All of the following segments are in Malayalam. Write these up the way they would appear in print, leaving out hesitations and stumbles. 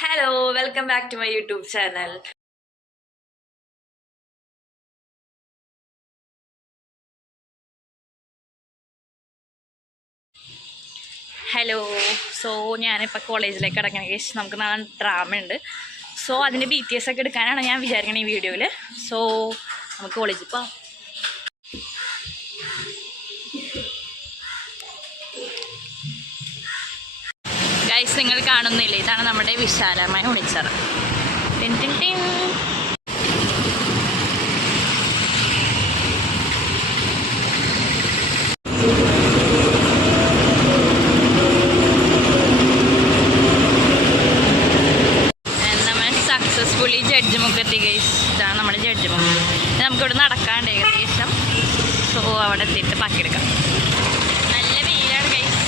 Hello, welcome back to my YouTube channel. Hello ഞാനിപ്പോൾ കോളേജിലേക്ക് കിടക്കണ കേസ് നമുക്ക് നാളെ ഡ്രാമ ഉണ്ട്. അതിൻ്റെ BTS ഒക്കെ എടുക്കാനാണ് ഞാൻ വിചാരിക്കണത് ഈ വീഡിയോയിൽ. നമുക്ക് കോളേജിൽ പോകാം. ഗൈസ്, നിങ്ങൾ കാണുന്നില്ലേ, ഇതാണ് നമ്മുടെ വിശാലമായ ഉണിച്ചറ. ടിൻ ടിൻ ടിൻ. സക്സസ്ഫുള്ളി ജഡ്ജ് മുക്കെത്തി ഗൈസ്. ഇതാണ് നമ്മുടെ ജഡ്ജ് മുക്ക്. നമുക്കിവിടെ നടക്കാണ്ട് ഏകദേശം. അവിടെ എത്തിയിട്ട് പാക്കിയെടുക്കാം. നല്ല വെയിലാണ് ഗൈസ്.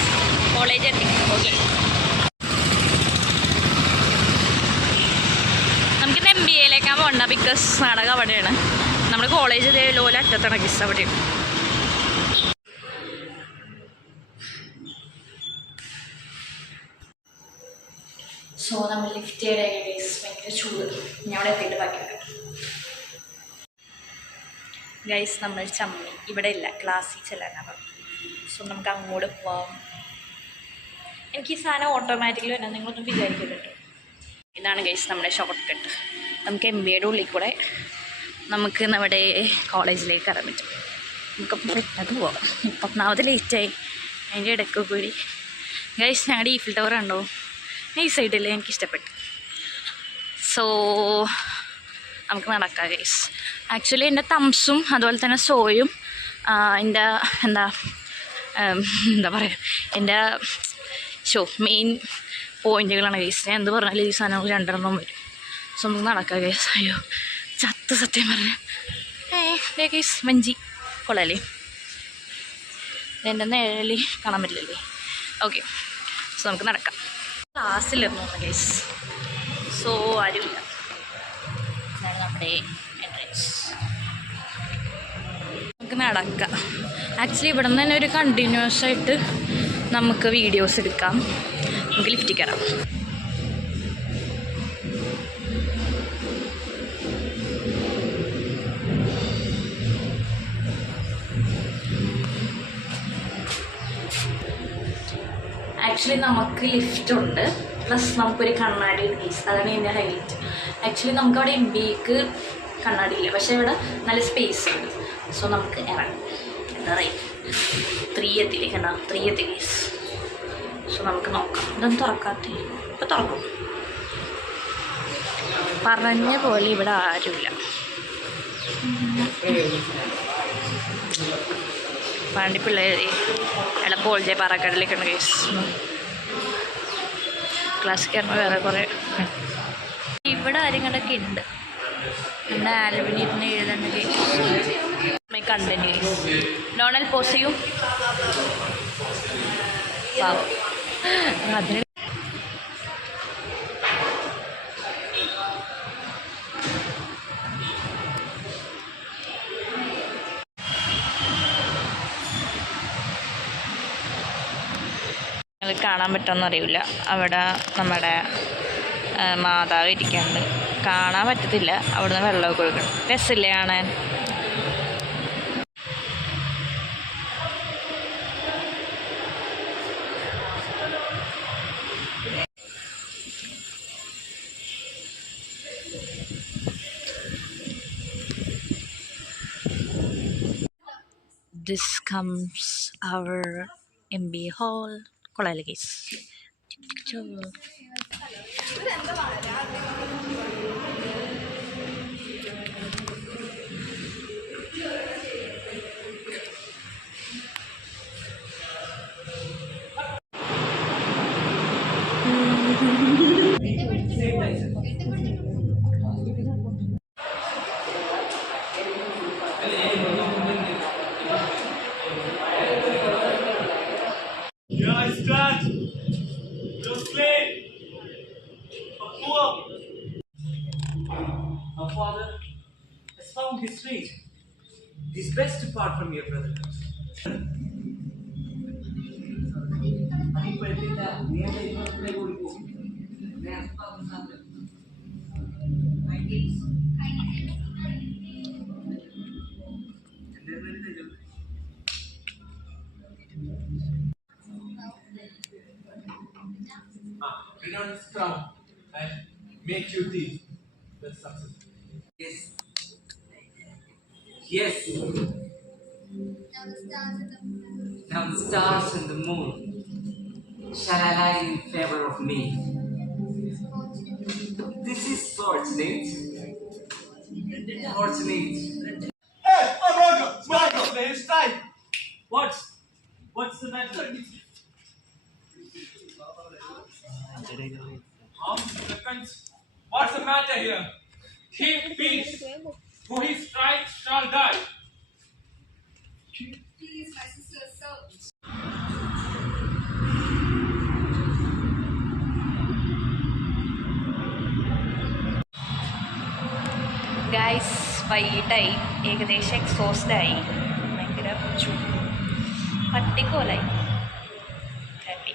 കോളേജ് എത്തി. ഓക്കെ, നമുക്കിന്ന് MBA പോകണ്ട. ബിക്കോസ് നാടകം അവിടെയാണ്. നമ്മുടെ കോളേജ് ലോല അറ്റത്താണ് ഗൈസ്. അവിടെയാണ്. നമ്മൾ ലിഫ്റ്റ് ചെയ്ത ഗൈസ്. ഭയങ്കര ചൂട്. ഞാൻ അവിടെ എത്തിയിട്ട് ബാക്കിയൊക്കെ ഗൈസ്. നമ്മൾ ചമ്മി ഇവിടെ ഇല്ല, ക്ലാസ്സിൽ ചെല്ലാനാണ്. നമുക്ക് അങ്ങോട്ട് പോവാം. എനിക്ക് ഈ സാധനം ഓട്ടോമാറ്റിക്കലി തന്നെ, നിങ്ങളൊന്നും വിചാരിക്കുന്നുണ്ട്. ഇതാണ് ഗൈസ് നമ്മുടെ ഷോർട്ട് കട്ട്. നമുക്ക് MBAയുടെ ഉള്ളിൽ കൂടെ നമുക്ക് നമ്മുടെ കോളേജിലേക്ക് കയറാൻ പറ്റും. നമുക്കപ്പോൾ പെട്ടെന്ന് പോവാം. 30 ലേറ്റായി. അതിൻ്റെ ഇടയ്ക്ക് കൂടി ഗൈസ് ഞങ്ങളുടെ ഈഫിൽ ടവർ ഉണ്ടോ? ഈ സൈഡിൽ എനിക്കിഷ്ടപ്പെട്ടു. നമുക്ക് നടക്കാം ഗൈസ്. ആക്ച്വലി എൻ്റെ തംസും അതുപോലെ തന്നെ സോയും എൻ്റെ എന്താ പറയുക, എൻ്റെ മെയിൻ പോയിൻറ്റുകളാണ് ഗൈസ്. ഞാൻ എന്ത് പറഞ്ഞാലും ഈ സാധനം 2 വരും. നമുക്ക് നടക്കാം ഗൈസ്. അയ്യോ ചത്ത്, സത്യം പറഞ്ഞ ഗൈസ്. മഞ്ചി കൊള്ളാലേ? എൻ്റെ നിഴലി കാണാൻ പറ്റില്ലല്ലേ? ഓക്കെ, നമുക്ക് നടക്കാം. ക്ലാസ്സിലിരുന്നു ഗൈസ്. ആരുമില്ല. ഇതാണ് നമ്മുടെ എൻട്രൻസ്. നമുക്ക് നടക്കാം. ആക്ച്വലി ഇവിടെ നിന്ന് തന്നെ ഒരു കണ്ടിന്യൂസ് ആയിട്ട് നമുക്ക് വീഡിയോസ് എടുക്കാം. നമുക്ക് ലിഫ്റ്റിൽ കയറാം. ആക്ച്വലി നമുക്ക് ലിഫ്റ്റ് ഉണ്ട്, പ്ലസ് നമുക്കൊരു കണ്ണാടി ഗൈസ്. അതാണ് ഇതിൻ്റെ ഹൈലൈറ്റ്. ആക്ച്വലി നമുക്കവിടെ MBAക്ക് കണ്ണാടി ഇല്ല, പക്ഷേ ഇവിടെ നല്ല സ്പേസ് ഉണ്ട്. നമുക്ക് ഇറങ്ങാം. എന്താ പറയുക, 3 എത്തിയില്ലേ? കണ്ടാ 3 എത്തി ഗൈസ്. നമുക്ക് നോക്കാം. ഇതൊന്നും തുറക്കാത്ത. ഇപ്പോൾ തുറക്കും. പറഞ്ഞ പോലെ ഇവിടെ ആരുമില്ല. പാണ്ടി പിള്ളേർ എളുപ്പോൾ പാറക്കടലേക്കാണ് ഗൈസ്. ക്ലാസ്സിൽ കയറുമ്പോൾ വേറെ കുറേ ഇവിടെ കാര്യങ്ങളൊക്കെ ഉണ്ട്. നമ്മുടെ ആലവിനി ഇരുന്ന് എഴുതേണ്ട ഗൈസ്. Content guys. ഡോണൽ പോസ് ചെയ്യും. അതിന് കാണാൻ പറ്റുമെന്ന് അറിയില്ല. അവിടെ നമ്മുടെ മാതാവ് ഇരിക്കുന്നുണ്ട്. കാണാൻ പറ്റത്തില്ല. അവിടുന്ന് വെള്ളമൊക്കെ ഒഴുകണം. രസമില്ലേ കാണാൻ? This comes our MBA hall. കൊള്ളാല്ലേ guys? Our father has found his fate. It is best to part from your brother. അതിപ്പോ Renounce crown and make your deed the success. Yes. Yes. Now the stars and the moon shall align in favor of me. This is fortunate. Fortunate. Hey, Marco, there is time. What's the matter? What's the matter here? Keep peace. Who he strikes shall die. Please, my sister, sir. Guys വൈകിട്ടായി, ഏകദേശം എക്സോസ്റ്റായി, ഭയങ്കര പട്ടിക്കോലായി. Happy.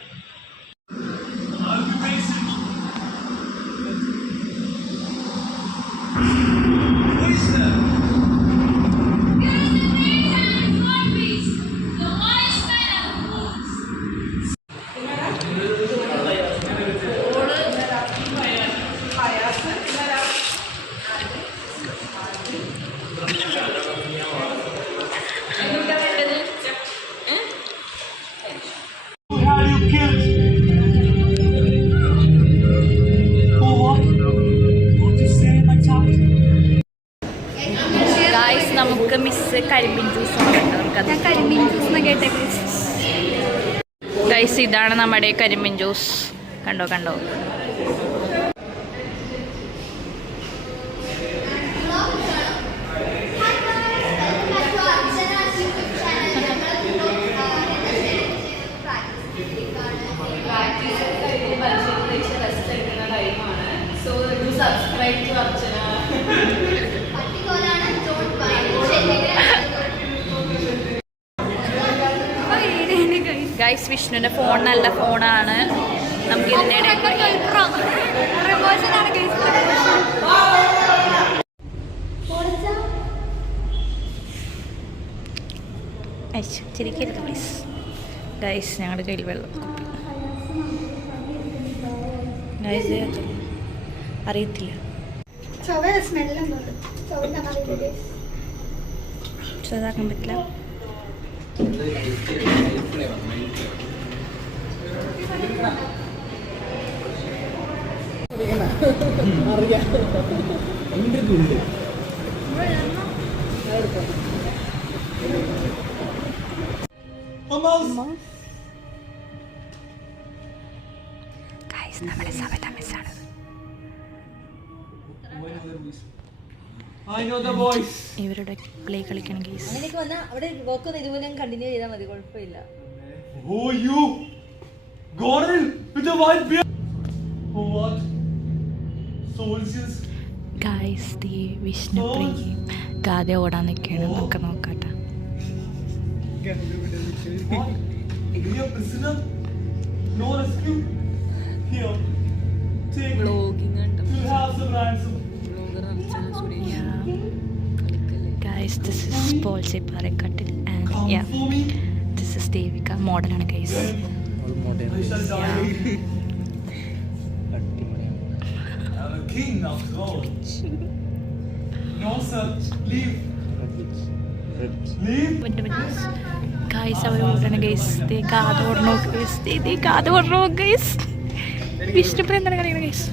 Who have you killed? Who what? What you say, my child? Guys നമുക്ക് മിസ് കരിമ്പിൻ ജ്യൂസ് നമുക്കത്. ഞാൻ കരിമീൻ ജ്യൂസ് എന്ന് കേട്ടേ. ഗൈസ് ഇതാണ് നമ്മുടെ കരിമ്പിൻ ജ്യൂസ്. കണ്ടോ കണ്ടോ. ഗൈസ് വിഷ്ണുവിൻ്റെ ഫോൺ നല്ല ഫോണാണ്. നമുക്ക് ഇതിൻ്റെ ചിരിക്കരുത് പ്ലീസ്. ഗൈസ് ഞങ്ങളുടെ കയ്യിൽ വെള്ളം ഗൈസ് അറിയത്തില്ല. ചെറുതാക്കാൻ പറ്റില്ല. ഗൈസ് നമ്മുടെ സബല മിസ്സാണ്. I know the voice. ഇവരുടെ പ്ലേ കളിക്കണം ഗൈസ്. അങ്ങനെയൊക്കെ വന്നാൽ അവിടെ വർക്ക് ഒന്ന് ഇതുപോലെ കണ്ടിന്യൂ ചെയ്താൽ മതി, കുഴപ്പമില്ല. Who are you? Gordon with the white beard. Who what? Soldiers. Guys the Vishnu പ്രിയയും ഗാഥ ഓടാൻ നിൽക്കുകയാണ്. നമുക്ക് നോക്കാട്ടെ. What? Be a prisoner? No rescue? Here. Take me. You have some ransom. Guys, this is Paul Separakatil and Come yeah, for me. this is Devika. Model ആണ് guys. I shall die. I'm a king after all. No sir, leave. Leave. Guys, അവർ ഓടണം guys. ദേ ഗാഥ ഓടണോ guys. ദേ ഗാഥ ഓടണോ guys. വിഷ്ണു പ്രിയ എന്താണ് കളിക്കുന്നത് guys.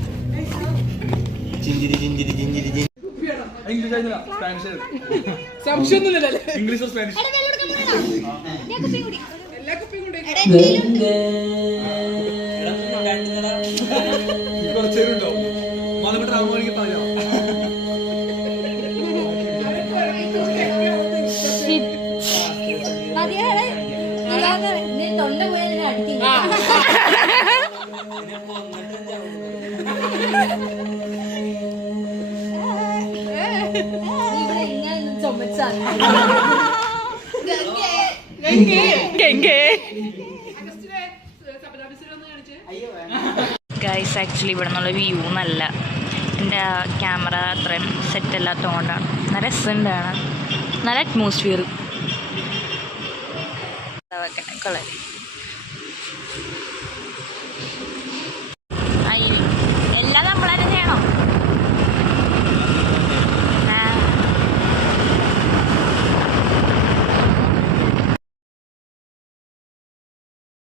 ഇംഗ്ലീഷ് സ്പാനിഷ് കുറച്ചേരുണ്ടോ വന്നിട്ട് രാമോനിക്ക് പറയാം. തൊണ്ട പോയാൽ അടിക്കും. ഇവിടെ ഇങ്ങനെ ചുമച്ചാൽ ഗൈസ് ഗൈസ് ആക്ച്വലി ഇവിടെ നിന്നുള്ള വ്യൂ നല്ല, എൻ്റെ ക്യാമറ അത്രയും സെറ്റ് അല്ലാത്തതുകൊണ്ടാണ്. നല്ല രസമുണ്ടാണ്, നല്ല അറ്റ്മോസ്ഫിയർ. കൊള്ളാം.